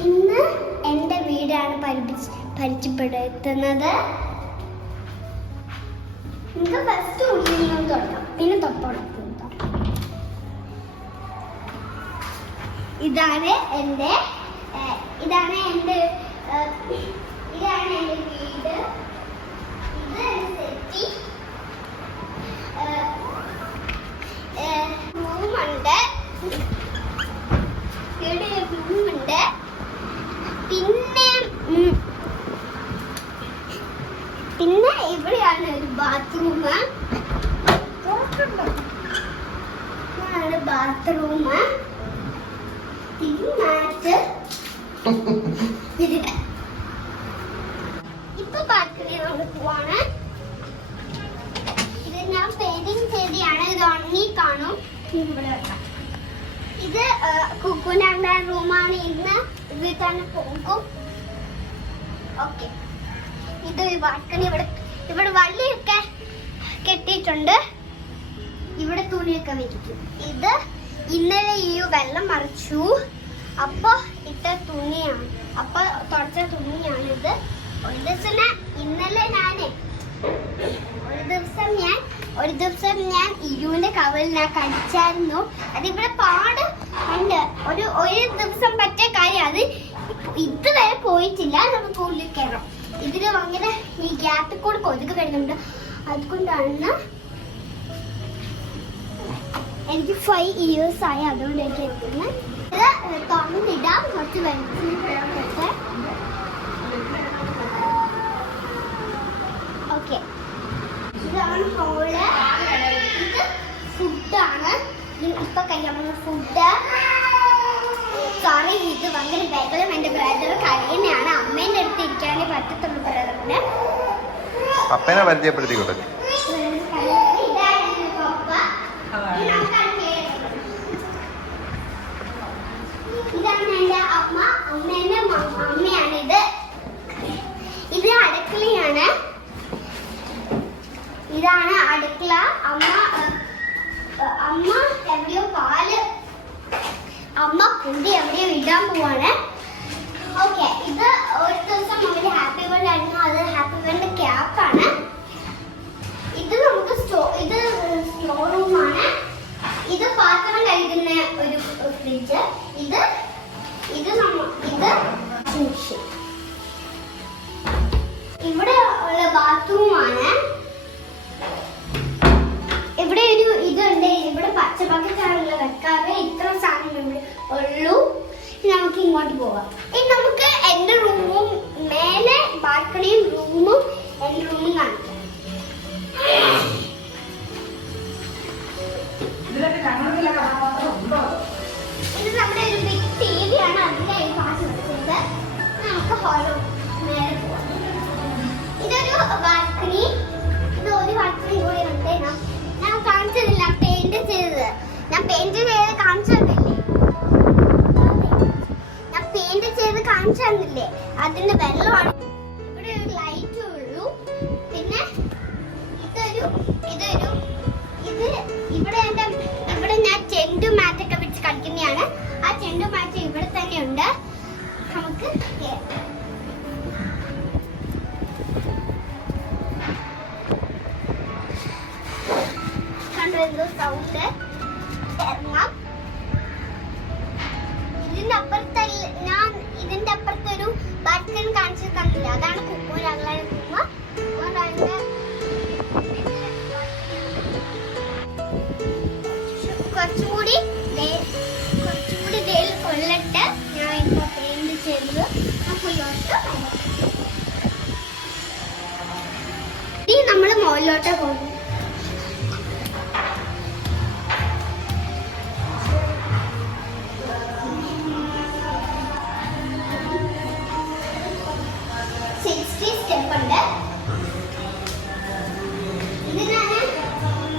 ഇന്ന് എൻ്റെ വീടാണ് പരിചയപ്പെടുത്തുന്നത്. നമുക്ക് ഫസ്റ്റ് ഉള്ളിൽ തുടങ്ങാം, പിന്നെ തൊട്ടടുത്ത്. ഇതാണ് എൻ്റെ വീട്. ഇത് സെറ്റി റൂമുണ്ട്. ഇവിടെ റൂമുണ്ട്. പിന്നെ ഇവിടെയാണ് ഒരു ബാത്റൂം. ബാത്റൂം മാറ്റ്. ഇപ്പൊ ബാൽക്കണി നമ്മൾ പോവാണ്. ഇത് ഞാൻ പെയിന്റിങ് ചെയ്തിയാണ്. ഇത് ഉണങ്ങി കാണും. ഇവിടെ വെക്കാം. ഇത് കുക്കുനാന്റെ റൂമാണ്. ഇന്ന് ഇതിൽ തന്നെ പോകും. ഓക്കെ, ഇത് ബാൽക്കണി. ഇവിടെ വള്ളിയൊക്കെ കെട്ടിയിട്ടുണ്ട്. ഇവിടെ തുണിയൊക്കെ വിരിക്കും. ഇത് ഇന്നലെ ഈ വെള്ളം മറിച്ചു അപ്പൊ ഇട്ട തുണിയാണ്. അപ്പൊ തുടച്ച തുണിയാണ് ഇത്. ഒരു ദിവസം ഞാൻ ഇരുവിന്റെ കവലിൽ കടിച്ചായിരുന്നു. അതിവിടെ പാട് ഉണ്ട്. ഒരു ദിവസം പറ്റിയ കാര്യം. അത് ഇതുവരെ പോയിട്ടില്ല. നമുക്ക് ഉള്ളിൽ കയറാം. ഇതില് അങ്ങനെ ഈ ഗ്യാപ്പിൽ കൂടെ കൊതുക് വരുന്നുണ്ട്. അതുകൊണ്ടാണ് എനിക്ക് 5 years ആയി. അതുകൊണ്ട് എനിക്ക് എത്തുന്നത്. ഇത് തുറന്നിടാം. കുറച്ച് വെള്ളത്തെ. ഓക്കെ, ഇതാണ് ഹോള്. ഇത് ഫുഡാണ്. ഇപ്പൊ കഴിയാവുന്ന ഫുഡ്. സോറി, ഇത് ഭയങ്കര ബഹളം. എന്റെ ബ്രദർ കഴിയുന്നതാണ്. അമ്മേന്റെ അടുത്ത് ഇരിക്കാനേ പറ്റത്തുള്ളൂ ബ്രദറിന്. അപ്പനെ പരിചയപ്പെടുത്തി കൊടുക്കും. ഇതാണ് എന്റെ അമ്മ. അമ്മയാണിത്. ഇത് അടുക്കളയാണ്. ഇതാണ് അടുക്കള. അമ്മ എവിടെയോ അമ്മ കുണ്ടി എവിടെയോ ഇടാൻ പോവാണ്. ഓക്കെ, ഇത് ഒരു ദിവസം നമ്മുടെ ഹാപ്പി വേൾഡ് ആയിരുന്നു. അത് ഹാപ്പി വേൾഡ് ക്യാപ്പാണ്. ഇത് നമുക്ക് ഇത് സ്റ്റോർ റൂമാണ്. ഇത് പാത്രം കഴുകുന്ന ഒരു ഫ്രിഡ്ജ്. ഇത് ഇവിടെ ഉള്ള ബാത്റൂമാണ്. ഇവിടെ ഒരു ഇതുണ്ട്. ഇവിടെ പച്ച ബക്കറ്റാണുള്ള വെക്കാറ്. ഇത്ര സാധനം ഇവിടെ ഉള്ളൂ. നമുക്ക് ഇങ്ങോട്ട് പോവാം. ഇനി നമുക്ക് എന്റെ റൂമും മേലെ ബാൽക്കണിയും റൂമും എന്റെ റൂമും കാണിക്കാം. ഇത് നമ്മുടെ ഒരു ബിഗ് TV ആണ്. അതിലായി പാസ് വെച്ചത്. നമുക്ക് ഹോളോ മേലെ പോവാം. ഇതൊരു ബാൽക്കണി. ഇത് ഒരു ബാൽക്കണി കൂടി ഉണ്ട്. ഞാൻ കാണിച്ചതില്ല പെയിന്റ് ചെയ്തത്. ഞാൻ പെയിന്റ് ചെയ്ത് കാണിച്ചു തന്നില്ലേ? അതിന്റെ വെള്ളമാണ്. ഇവിടെ ഒരു ലൈറ്റ് ഉള്ളൂ. പിന്നെ ഇവിടെ ഞാൻ ചെണ്ടു മാറ്റൊക്കെ വെച്ച് കളിക്കുന്നതാണ്. ആ ചെണ്ടു മാറ്റ് ഇവിടെ തന്നെ ഉണ്ട്. നമുക്ക് കണ്ടോ എന്തോ സൗണ്ട്. ഇറങ്ങാം. ഇതിന്റെ അപ്പുറത്തൊരു ബട്ടൺ കാണിച്ചു തന്നില്ല. അതാണ് കുക്കൂരാളെ റൂം. കുറച്ചുകൂടി കൊല്ലട്ടെ. ഞാൻ ഇപ്പൊ പെയിന്റ് ചെയ്തത്. ഇനി നമ്മള് മുകളിലോട്ട് പോകും.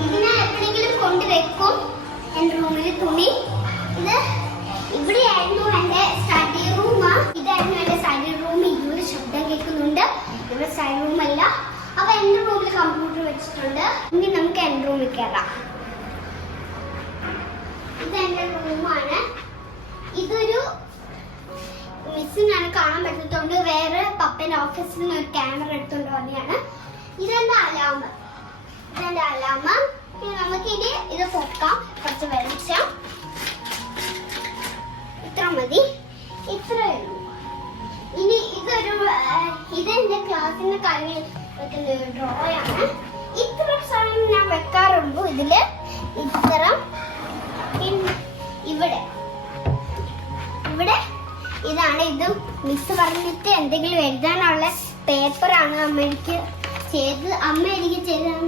ഇതിനെപ്പോഴെങ്കിലും കൊണ്ടുവെക്കും എന്റെ റൂമില് തുണി. ഇവിടെയായിരുന്നു എന്റെ സ്റ്റഡി റൂം. ഇതായിരുന്നു എന്റെ സ്റ്റഡി റൂം. ഇവിടെ ശബ്ദം കേൾക്കുന്നുണ്ട്. ഇവിടെ സ്റ്റഡി റൂം അല്ല. അപ്പൊ എന്റെ റൂമിൽ കമ്പ്യൂട്ടർ വെച്ചിട്ടുണ്ട്. ഇനി നമുക്ക് എന്റെ റൂമിൽ കയറാം. ഇത് എന്റെ റൂമാണ്. ഇതൊരു കാണാൻ പറ്റാത്തതുകൊണ്ട് വേറെ പപ്പന്റെ ഓഫീസിൽ നിന്ന് ഒരു ക്യാമറ എടുത്തോണ്ട് വന്നെയാണ്. ഇതെന്റെ അലാമ. ഇനി നമുക്കിനി ഇത് പൊക്കാം. കുറച്ച് വെളിച്ചം ഇത്ര മതി. ഇത്രയേ ഉള്ളൂ. ഇനി ഇതെന്റെ ക്ലാസ്സിന് കഴിഞ്ഞ് വെക്കുന്ന ഒരു ഡ്രോയാണ്. ഇത്ര സാധനം ഞാൻ വെക്കാറുള്ളൂ ഇതില്. ഇത്ര ഇവിടെ ഇതാണ്. ഇത് മിസ് പറഞ്ഞിട്ട് എന്തെങ്കിലും എഴുതാനുള്ള പേപ്പറാണ് അമ്മ എനിക്ക് ചെയ്ത്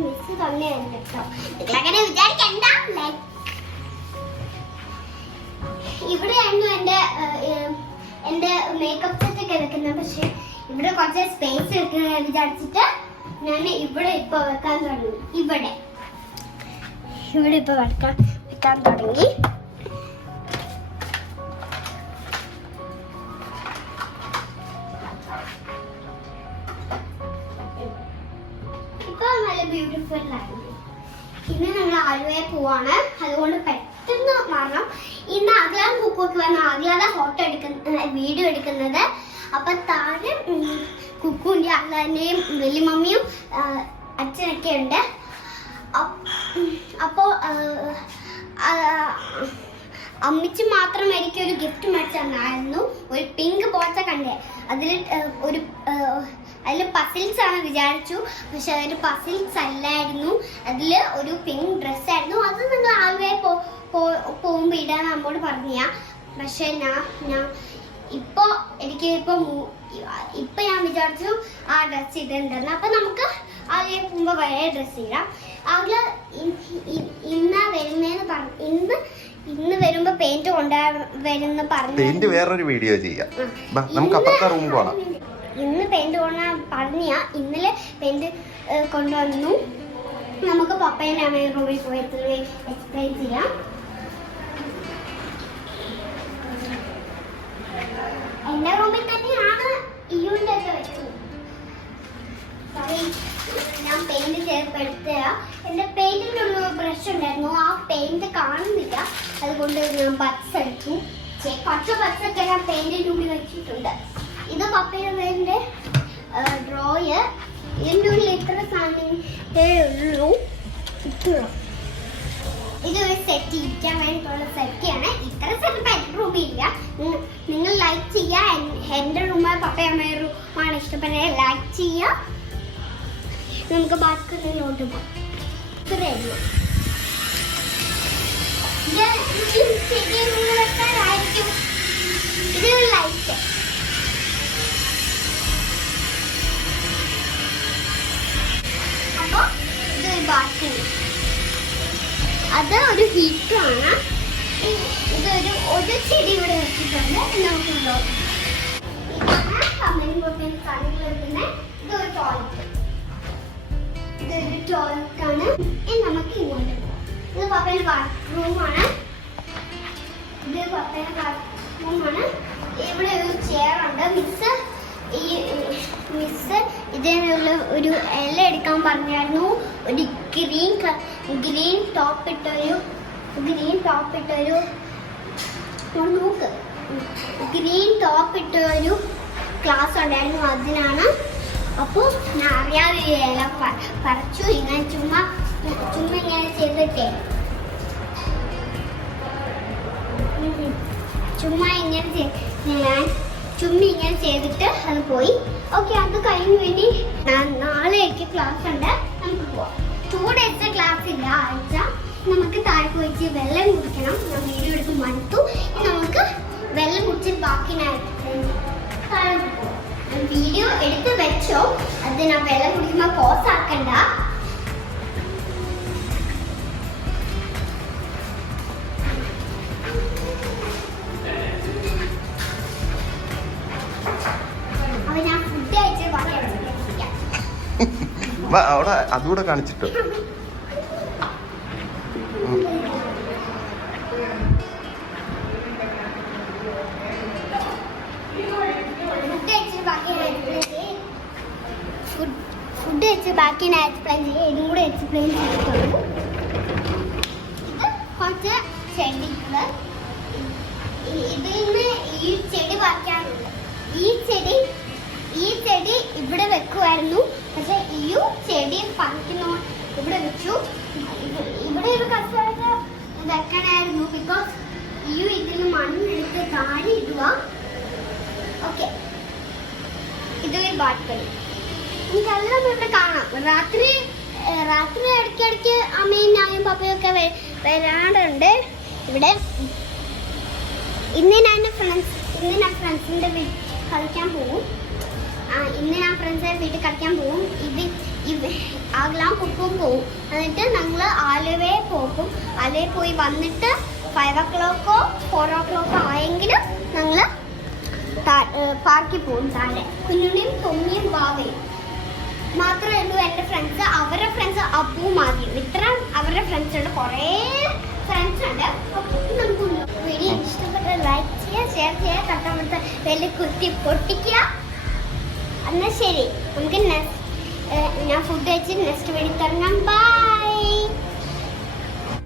മിസ് തന്നെയായിരുന്നു കേട്ടോ. നിങ്ങളങ്ങനെ വിചാരിക്കണ്ട. ഇവിടെയായിരുന്നു എന്റെ മേക്കപ്പ് സെറ്റ് ഒക്കെ വെക്കുന്നത്. പക്ഷെ ഇവിടെ കുറച്ച് സ്പേസ് വെക്കുന്ന വിചാരിച്ചിട്ട് ഞാൻ ഇവിടെ ഇപ്പൊ വെക്കാൻ തുടങ്ങി. ഇവിടെ ഇപ്പൊ വെക്കാൻ തുടങ്ങി. ഇപ്പൊ നല്ല ബ്യൂട്ടിഫുൾ ആയിരുന്നു. ഇന്ന് ഞങ്ങൾ ആലുവയിൽ പോവാണ്. അതുകൊണ്ട് പെട്ടെന്ന് മാറണം. ഇന്ന് ആഗ്ലാദ് കുക്കുക്ക് വന്ന ആഗ്ലാദ വീഡിയോ എടുക്കുന്നത്. അപ്പൊ താഴെ കുക്കുവിന്റെ ആഗ്ലാദിന്റെയും വലിയമ്മയും അച്ഛനൊക്കെ ഉണ്ട്. അപ്പോ അമ്മച്ചി മാത്രം എനിക്കൊരു ഗിഫ്റ്റ് മേടിച്ചു തന്നായിരുന്നു. ഒരു പിങ്ക് ബോക്സ് കണ്ടേ. അതിൽ പസിൽസ് ആണ് വിചാരിച്ചു. പക്ഷെ അതൊരു പസിൽസ് അല്ലായിരുന്നു. അതില് ഒരു പിങ്ക് ഡ്രസ്സായിരുന്നു. അത് നിങ്ങൾ ആലുവയിൽ പോകുമ്പോ ഇടാൻ നമ്മോട് പറഞ്ഞാ. പക്ഷെ ഞാൻ ഇപ്പൊ ഞാൻ വിചാരിച്ചു ആ ഡ്രസ് ഇടണ്ടെന്ന്. അപ്പൊ നമുക്ക് ആലുവയിൽ പോകുമ്പോ വേറെ ഡ്രസ് ഇടാം. ഇന്ന് വരുമ്പോ പെയിന്റ് കൊണ്ടുവരുന്ന പറഞ്ഞു. വേറൊരു വീഡിയോ ചെയ്യാം. നമുക്ക് അപ്പുറത്തെ റൂം പോകാം. ഇന്ന് പെയിന്റ് കൊണ്ടുവരാൻ പറഞ്ഞാ. ഇന്നലെ പെയിന്റ് കൊണ്ടുവന്നു. നമുക്ക് പപ്പേന്റെ അമ്മ റൂമിൽ പോയി എക്സ്പ്ലെയിൻ ചെയ്യാം. എന്റെ റൂമിൽ തന്നെയാണ് ഇയുന്റെ ഒക്കെ വെച്ചത്. ഞാൻ പെയിന്റ് ചേർപ്പെടുത്തുക. എന്റെ പെയിന്റിന്റെ ഒരു ബ്രഷ് ഉണ്ടായിരുന്നു. ആ പെയിന്റ് കാണുന്നില്ല. അതുകൊണ്ട് ഞാൻ ബഡ്സ് എടുത്തു. കുറച്ച് ബഡ്സൊക്കെ ഞാൻ പെയിന്റിന്റെ ഉള്ളിൽ വെച്ചിട്ടുണ്ട്. ഇത് പപ്പയുടെ ഡ്രോയർ. ഇതിൻ്റെ ഉള്ളിൽ ഇത്ര സാധനങ്ങളേ ഉള്ളൂ. ഇതൊരു സെറ്റ് ഇരിക്കാൻ വേണ്ടിയിട്ടുള്ള സെറ്റാണ്. ഇത്ര സെറ്റ് എന്റെ റൂമിൽ ഇല്ല. നിങ്ങൾ ലൈക്ക് ചെയ്യുക. എന്റെ റൂമ് പപ്പയമ്മയുടെ റൂമാണ് ഇഷ്ടപ്പെടുന്നത്. ലൈക്ക് ചെയ്യുക. നമുക്ക് ബാത്റൂമിലോട്ട് പോകാം. ഇത്രയുള്ളൂ. ഇതൊരു ലൈറ്റ്. അപ്പൊ ഇതൊരു ബാത്റൂം. അത് ഒരു ഹീറ്ററാണ്. ഒരു ചെടി ഇവിടെ വെച്ചിട്ടുണ്ട്. നമുക്കുണ്ടോ ഇതാണ് കമ്പനി പൊട്ടിയ സാധനങ്ങൾ വെക്കുന്നത്. ഇതൊരു ടോയ്ലറ്റ്. ഇതൊരു ടോയ്ലറ്റാണ്. നമുക്ക് ഇങ്ങോട്ട് പോകാം. ഇത് പപ്പയുടെ ബാത്റൂമാണ്. ഇവിടെ ഒരു ചെയറുണ്ട്. മിസ് ഇതിനുള്ള ഒരു ഇല എടുക്കാൻ പറഞ്ഞായിരുന്നു. ഒരു ഗ്രീൻ ടോപ്പ് ഇട്ടൊരു ക്ലാസ് ഉണ്ടായിരുന്നു. അതിനാണ്. അപ്പോൾ ഞാൻ അറിയാതെ ഇല പറിച്ചു. ഇങ്ങനെ ചുമ്മാ ഇങ്ങനെ ചെയ്തിട്ടേ ഇങ്ങനെ ചെയ്തിട്ട് അത് പോയി. ഓക്കെ, അത് കഴിഞ്ഞു. ഇനി നാളെ എനിക്ക് ക്ലാസ് ഉണ്ട്. നമുക്ക് പോവാം. 2 days ക്ലാസ് ഇല്ല. ആഴ്ച നമുക്ക് താഴെ പോയിട്ട് വെള്ളം കുടിക്കണം. ഞാൻ വീഡിയോ എടുത്ത് മടുത്തു. നമുക്ക് വെള്ളം കുടിച്ചിട്ട് ബാക്കി വീഡിയോ എടുത്ത് വെച്ചോ. അത് ഞാൻ വെള്ളം കുടിക്കുമ്പോൾ പോസ് ആക്കണ്ട. അവിടെ അതുകൂടെ കാണിച്ചിട്ട് ഫുഡ് വെച്ച് ബാക്കി ഞാൻ എക്സ്പ്ലെയിൻ ചെയ്യാം. ഇതും കൂടെ എക്സ്പ്ലെയിൻ ചെയ്തിട്ടുള്ളൂ. ഇത് കുറച്ച് ചെടികൾ. ഇതിൽ നിന്ന് ഈ ചെടി പറിക്കാനുണ്ട്. ഈ ഇവിടെ വെക്കുമായിരുന്നു. പക്ഷെ ഈ ചെടി പറിക്കുന്നു ഇവിടെ വെച്ചു. ഇവിടെ ഒരു കസേര വെക്കണമായിരുന്നു. ബിക്കോസ് ഈ ഇതിന് മണ്ണെടുത്ത് താഴെ ഇടുക. ഓക്കെ, ഇതൊരു ബാൽക്കണി. നമുക്കെല്ലാം ഇവിടെ കാണാം. രാത്രി ഇടയ്ക്കിടയ്ക്ക് അമ്മയും ഞാനും പപ്പയും ഒക്കെ വരാറുണ്ട് ഇവിടെ. ഇന്ന് ഞാൻ ഫ്രണ്ട്സിൻ്റെ വീട്ടിൽ കളിക്കാൻ പോകും. ഇന്ന് ഞാൻ ഫ്രണ്ട്സിൻ്റെ വീട്ടിൽ കളിക്കാൻ പോകും. ആഗ്ലാം കുക്കും പോകും. എന്നിട്ട് ഞങ്ങൾ ആലുവയിൽ പോകും. ആലുവയിൽ പോയി വന്നിട്ട് 5 o'clock 4 o'clock ആയെങ്കിൽ ഞങ്ങൾ പാർക്കിൽ പോകും. താഴെ കുഞ്ഞുണ്ണിയും തൊമ്മിയും ബാവയും മാത്രമേ ഉള്ളൂ എൻ്റെ ഫ്രണ്ട്സ്. അവരുടെ ഫ്രണ്ട്സ് അപ്പുവും ആദ്യം. ഇത്ര അവരുടെ ഫ്രണ്ട്സ് ഉണ്ട്, കുറേ ഫ്രണ്ട്സ് ഉണ്ട്. നമുക്ക് വീഡിയോ ഇഷ്ടപ്പെട്ട ലൈക്ക് ചെയ്യുക, ഷെയർ ചെയ്യുക, തൊട്ടടുത്ത വലിയ കുത്തി പൊട്ടിക്കുക. എന്നാൽ ശരി, നമുക്ക് ഞാൻ ഫുഡ് കഴിച്ച് നെക്സ്റ്റ് വീഡിയോ തുടങ്ങാം.